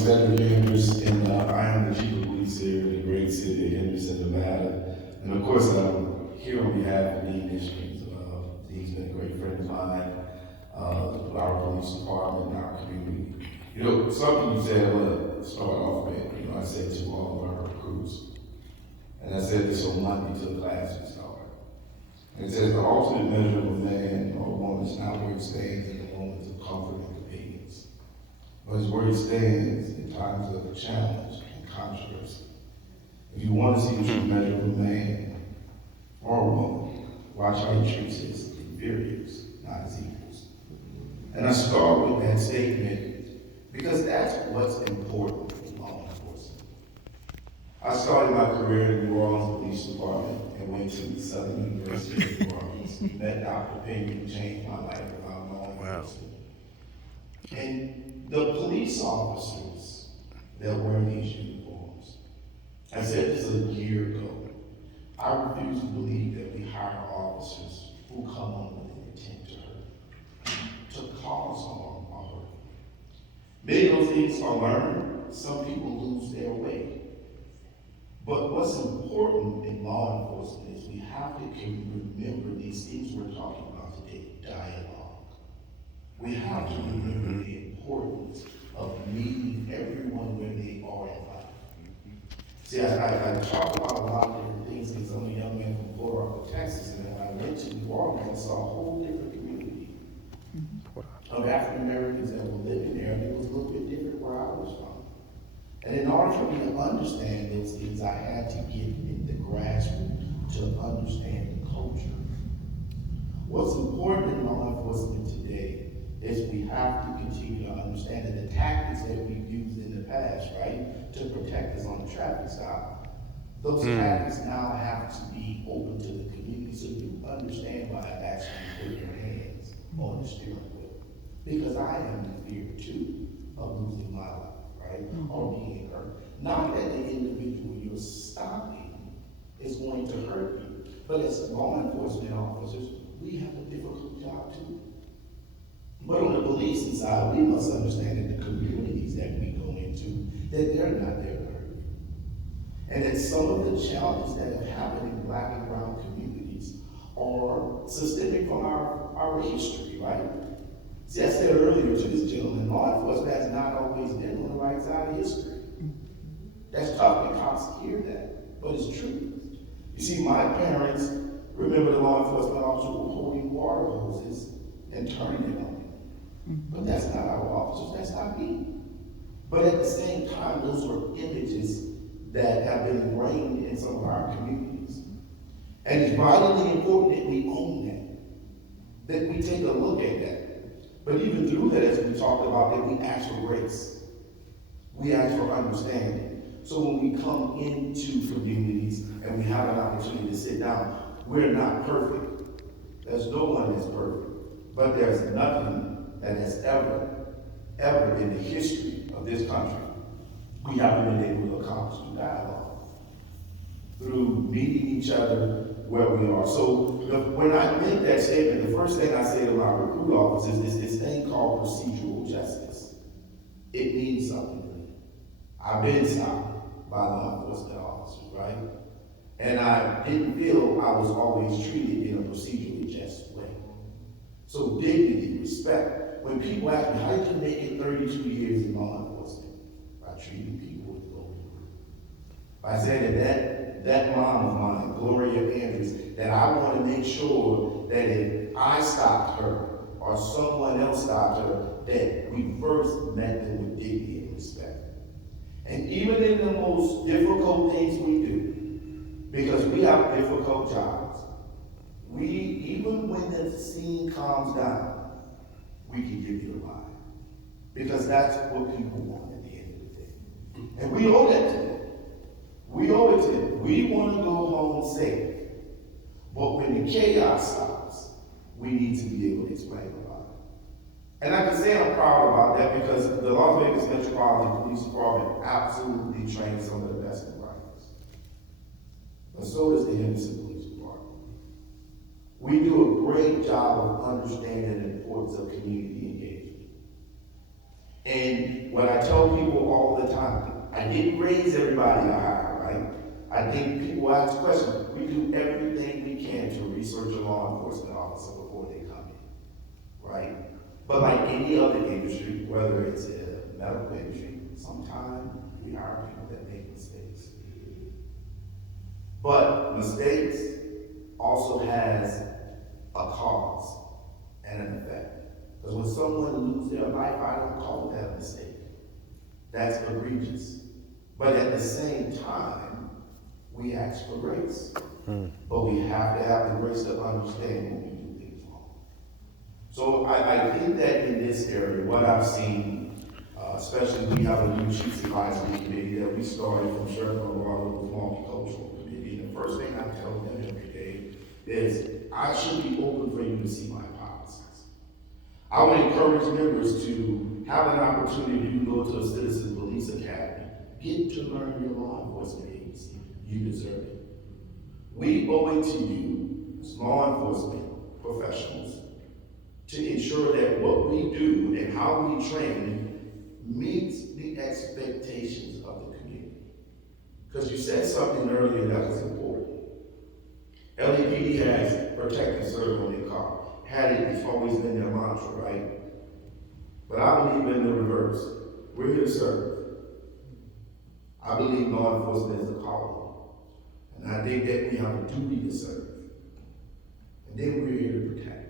Cedric Andrews, and I am the Chief of Police here in the great city of Henderson, Nevada. And of course, I'm here on behalf of Dean Ishkins. Dean's been a great friend of mine, our police department, and our community. You know, something you said, I want to start off with, I said to all of our recruits, and I said this on Monday to the class we started. And it says, the ultimate measure of a man or a woman is not where he stands in the moments of comfort and convenience, but is where he stands in times of challenge and controversy. If you want to see the true measure of a man or a woman, watch how he treats his inferiors, not his equals. And I start with that statement because that's what's important in law enforcement. I started my career in the New Orleans Police Department and went to Southern University of New Orleans. Met Dr. Payne, changed my life around law enforcement. And the police officers that wear these uniforms, I said this a year ago, I refuse to believe that we hire officers who come on with an intent to cause harm or hurt. Many of those things are learned. Some people lose their way. But what's important in law enforcement is we have to remember these things we're talking about today, dialogue. We have to remember the importance of meeting everyone where they are in life. See, I talk about a lot of different things because I'm a young man from Florida, Texas, and when I went to New Orleans, I saw a whole different community of African Americans that were living there, and it was a little bit different where I was from. And in order for me to understand those things, I had to get in the grassroots to understand the culture. What's important in law enforcement today is we have to continue to understand that the tactics that we've used in the past, right, to protect us on the traffic stop, those tactics now have to be open to the community so you understand why I actually put your hands on the steering wheel. Because I am in fear too of losing my life. Right? Or being hurt. Not that the individual you're stopping is going to hurt you, but as law enforcement officers, we have a difficult job too. But on the policing side, we must understand that the communities that we go into, that they're not there to hurt you. And that some of the challenges that have happened in Black and brown communities are systemic from our history, right? See, I said earlier to this gentleman, law enforcement has not always been on the right side of history. That's tough when cops hear that, but it's true. You see, my parents, remember the law enforcement officers were holding water hoses and turning it on me. But that's not our officers, that's not me. But at the same time, those were images that have been ingrained in some of our communities. And it's vitally important that we own that we take a look at that. But even through that, as we talked about, that we ask for grace. We ask for understanding. So when we come into communities and we have an opportunity to sit down, we're not perfect. There's no one that's perfect. But there's nothing that has ever in the history of this country, we haven't been able to accomplish through dialogue. Through meeting each other where we are. So when I make that statement, the first thing I say to my recruit officers is this thing called procedural justice. It means something to me. I've been stopped by law enforcement officers, right? And I didn't feel I was always treated in a procedurally just way. So dignity, respect. When people ask me, how did you make it 32 years in law enforcement? I treated people with dignity. I said that mom of mine, Gloria Andrews, that I want to make sure that if I stopped her or someone else stopped her, that we first met them with dignity and respect. And even in the most difficult things we do, because we have difficult jobs, even when the scene calms down, we can give you a line. Because that's what people want at the end of the day. And we owe that to them. We owe it to them. We want to go home safe. But when the chaos stops, we need to be able to explain about it. And I can say I'm proud about that because the Las Vegas Metropolitan Police Department absolutely trains some of the best environments. But so does the Henderson Police Department. We do a great job of understanding the importance of community engagement. And what I tell people all I didn't raise everybody to hire, right? I think people ask questions. We do everything we can to research a law enforcement officer before they come in, right? But like any other industry, whether it's a medical industry, sometimes we hire people that make mistakes. But mistakes also has a cause and an effect. Because when someone loses their life, I don't call that a mistake. That's egregious. But at the same time, we ask for grace. But we have to have the grace to understand when we do things wrong. So I think that in this area, what I've seen, especially we have a new Chiefs Advisory Committee that we started from Sheriff Colorado with Multicultural Committee. And the first thing I tell them every day is, I should be open for you to see my policies. I would encourage members to have an opportunity to go to a Citizen Police Academy. Get to learn your law enforcement agency. You deserve it. We owe it to you, as law enforcement professionals, to ensure that what we do and how we train meets the expectations of the community. Because you said something earlier that was important. LAPD has protect and serve on their car. Had it, it's always been their mantra, right? But I believe in the reverse. We're here to serve. I believe law enforcement is a calling. And I think that we have a duty to serve. And then we're here to protect.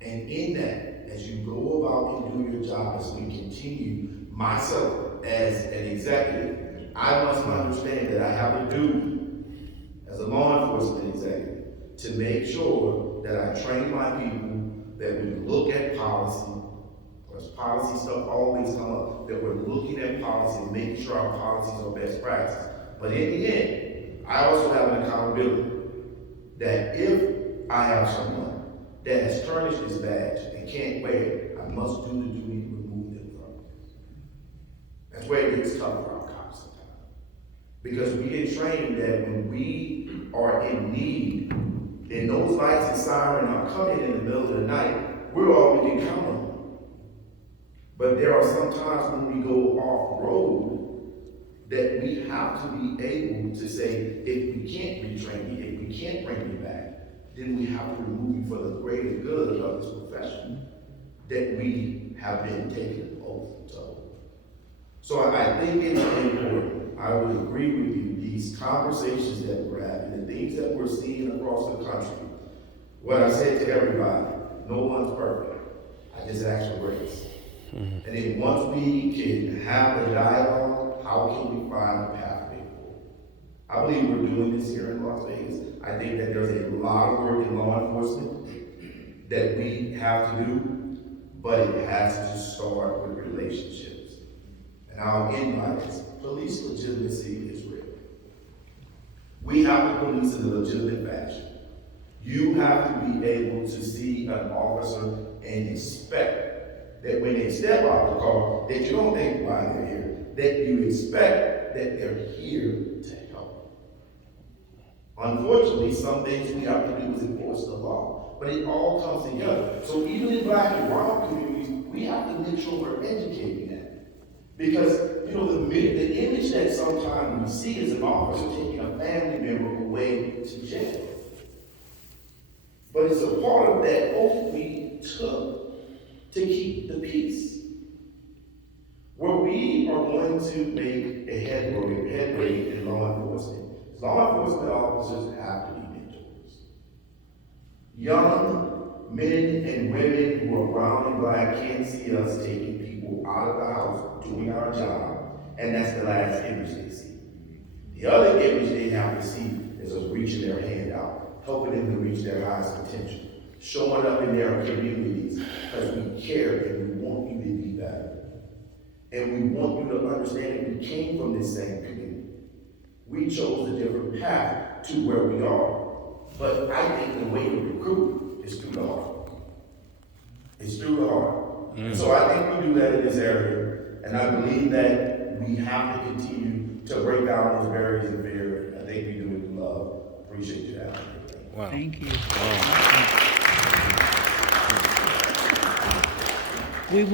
And in that, as you go about and do your job, as we continue, myself as an executive, I must understand that I have a duty as a law enforcement executive to make sure that I train my people, that we look at policy, because policy stuff always come up, that we're looking at policy and making sure our policies are best practices. But in the end, I also have an accountability that if I have someone that has tarnished this badge and can't wear it, I must do the duty to remove them from it. That's where it gets tough for our cops sometimes. Because we get trained that when we are in need, and those lights and sirens are coming in the middle of the night, we're all we can count on. But there are some times when we go off-road that we have to be able to say, if we can't retrain you, if we can't bring you back, then we have to remove you for the greater good of this profession that we have been taking an oath to. So I think it's important. I would agree with you, these conversations that we're having, the things that we're seeing across the country. What I said to everybody, no one's perfect. I just ask for grace. And then once we can have the dialogue, how can we find a pathway forward? I believe we're doing this here in Las Vegas. I think that there's a lot of work in law enforcement that we have to do, but it has to start with relationships. And I'll end by this. Police legitimacy is real. We have to police in a legitimate fashion. You have to be able to see an officer and expect that when they step out the car, that you don't think why they're here, that you expect that they're here to help. Unfortunately, some things we have to do is enforce the law, but it all comes together. So even in black and brown communities, we have to make sure we're educating that. Because, you know, the image that sometimes we see is an officer taking a family member away to jail. But it's a part of that oath we took to keep the peace. Where we are going to make a headway in law enforcement officers have to be mentors. Young men and women who are brown and black can't see us taking people out of the house, doing our job, and that's the last image they see. The other image they have to see is us reaching their hand out, helping them to reach their highest potential, showing up in their communities because we care and we want you to be better. And we want you to understand that we came from this same community. We chose a different path to where we are. But I think the way to recruit is through the heart. It's through the heart. So I think we do that in this area. And I believe that we have to continue to break down those barriers of fear. I think we do it with love. Appreciate you having me. Wow. Thank you. Wow. We want